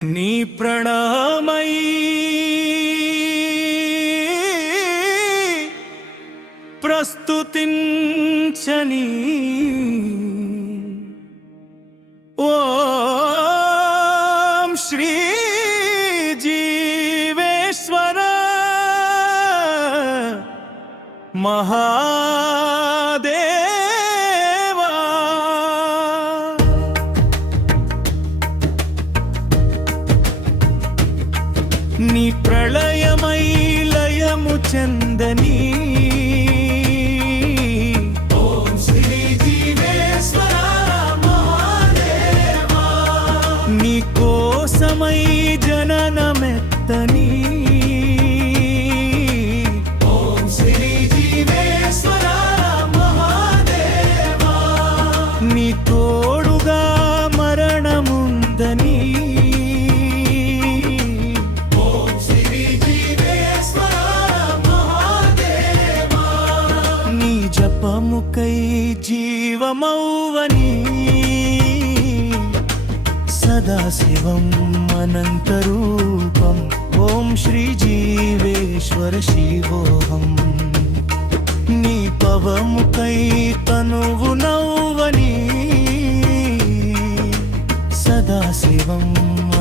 నీ ప్రణామై ప్రస్తుతించని ఓం శ్రీ జీవేశ్వర మహాదేవా నీ ప్రళయమై లయము చందని ఓం శ్రీ జీవేశ్వర మహాదేవా నీ కోసమై జననమెత్తని ఓం శ్రీ జీవేశ్వర మహాదేవా నీ తోడుగా మరణముందని జపముకై జీవమౌవని సదాశివం అనంతరూపం ఓం శ్రీ జీవేశ్వర శివోహం నీ పవముకై తనువు నౌవని సదాశివం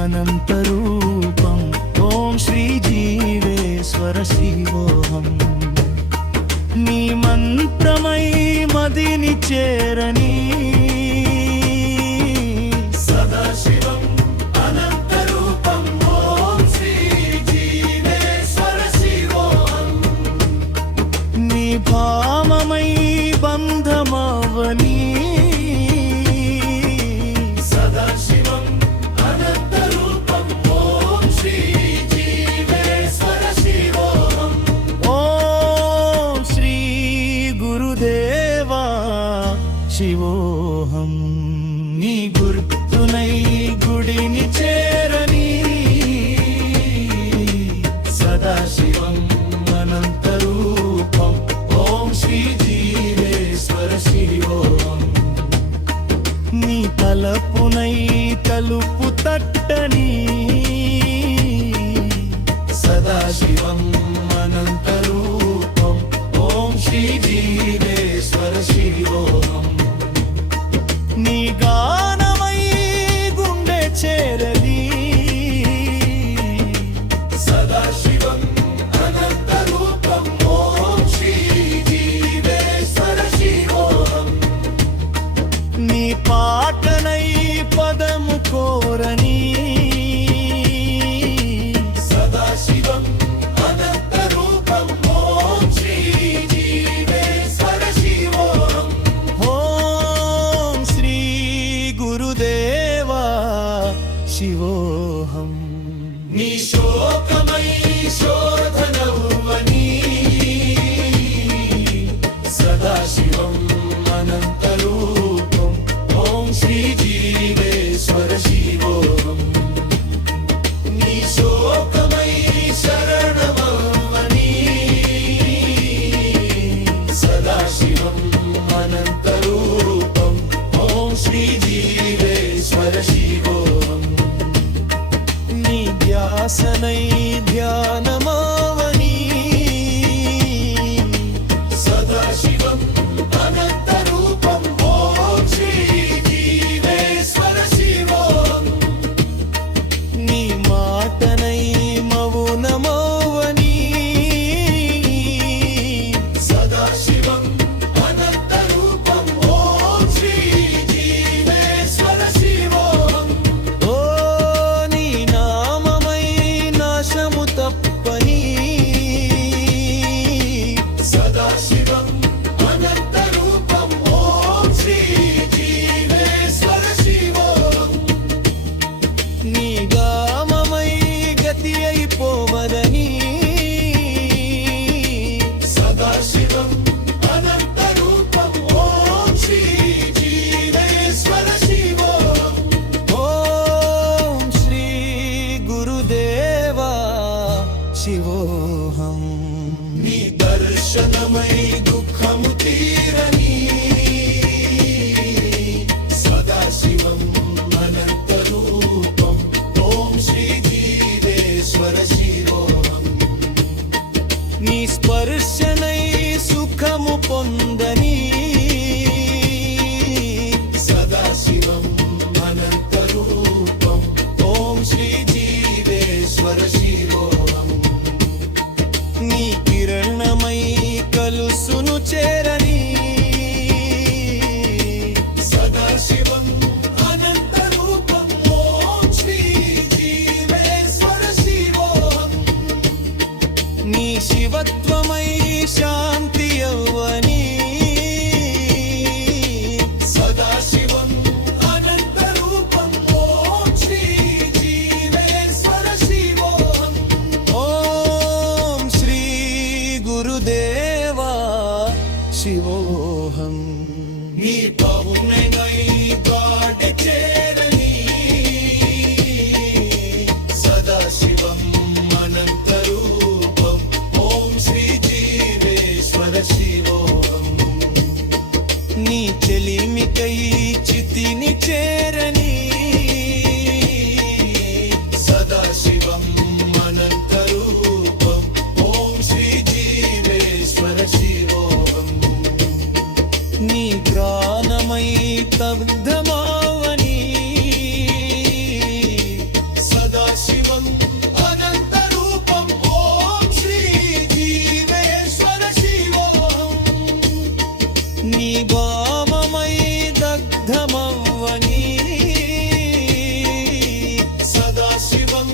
అనంతరూపం ఓం శ్రీ జీవేశ్వర శివోహం నీ మంత్రమై మదిని చేరని సదాశివం అనంతరూపం ఓం శ్రీ జీవేశ్వర శివోహం నీ భామమై బంధమవని సదాశివం అనంతరూపం ఓం శ్రీ జీవేశ్వర శివోహం గురుదేవా శివోహం నీ గుర్తునై గుడిని చేరని సదాశివం అనంతరూపం ఓం శ్రీ జీవేశ్వర శివోహం నీ తలపునై తలుపు తట్టని సదాశివం అనంతరూపం ఓం శ్రీ జీవేశ్వర శివోహం నీ గానమై గుండె చేరలి సదాశివం అనంతరూపం ఓం శ్రీ జీవేశ్వర శివోహం నీ పాటనై పదము కోరని సదాశివం అనంతరూపం ఓం శ్రీ జీవేశ్వర శివోహం ఓం శ్రీ గురుదేవా శివోహం నీ శోకమై శోధనౌవని సదాశివం అనంతరూపం ఓం శ్రీ జీవేశ్వర శివోహం నీ శోకమై శరణమవని సదాశివం అనంతరూపం ఓం శ్రీ జీవేశ్వర శివోహం నీ ధ్యాసనై ధ్యానమవని సదాశివం అనంతరూపం ఓం శ్రీ జీవేశ్వర శివోహం నీ మాటనై మౌనమౌవని సదాశివం అనంతరూపం ఓం శ్రీ జీవేశ్వర శివోహం ఓ నీ నామమై నాశము తప్పని సదాశివం అనంతరూపం ఓం శ్రీ జీవేశ్వర శివోహం నీ గామమై గతి అయిపోవదని సదాశివం అనంతరూపం ఓం శ్రీ జీవేశ్వర శివోహం ఓం శ్రీ గురుదేవా శివోహం నీ దర్శనమై దుఃఖము తీరని సదాశివం అనంతరూపం ఓం శ్రీ శ్రీ జీవేశ్వర శివోహం నీ కిరణమై కలుసును చేరని సదాశివం అనంత రూపం ఓం శ్రీ జీవేశ్వర శివోహం నీ శివత్వమై శాంతి యవ్వని సదాశివం అనంత రూపం ఓం శ్రీ జీవేశ్వర శివోహం ఓం శ్రీ గురుదేవా శివోహం నీ పౌర్ణమై గాఢ చేరని సదాశివం అనంత రూపం ఓం శ్రీ జీవేశ్వర శివోహం నీ చెలిమికై చితిని చేరని సదాశివం అనంత రూపం ఓం శ్రీ జీవేశ్వర శివోహం నీ జ్ఞానమై తబ్ధమావని సదాశివం అనంత రూపం ఓం శ్రీ జీవేశ్వర శివోహం నీ భావమై దగ్ధమవ్వని సదాశివం